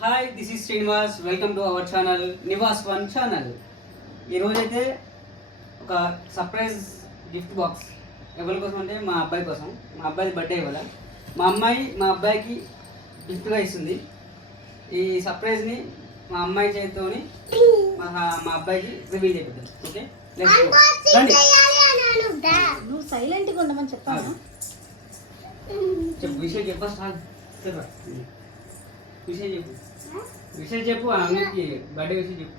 Hi this is Srinivas, welcome to our channel Nivas one channel. ఈరోజైతే ఒక surprise gift box ఎవరి కోసం అంటే మా అబ్బాయి కోసం. మా అబ్బాయి బర్త్డే ఇవ్వాలి. మా అమ్మాయి మా అబ్బాయికి గిఫ్ట్గా ఇస్తుంది. ఈ సర్ప్రైజ్ని మా అమ్మాయి చేతితోని మా అబ్బాయికి రివీల్ చేపిద్దాం. ఓకే, నువ్వు సైలెంట్గా ఉండమని చెప్పాను. చెప్పు విషయం చెప్పా విషయం చెప్పు విషయం చెప్పు అన్నిటికి బర్త్డే విషయం చెప్పు.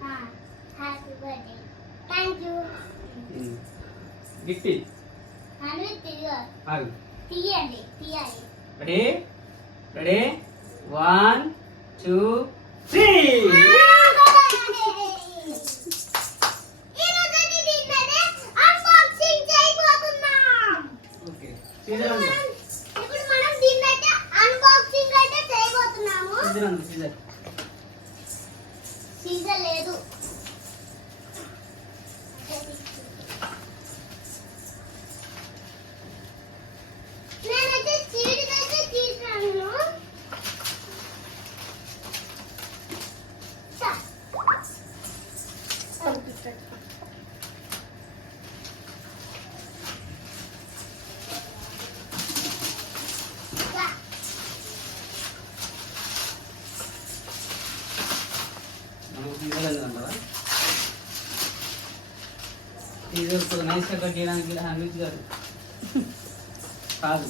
Gift ready ready 1 2 3. ఓకే సీజర్ సీజన్ లేదు. నేనైతే చీటికైతే తీసాను. సీజర్ నైస్గా కట్ చేయడానికి అన్నిటి కాదు.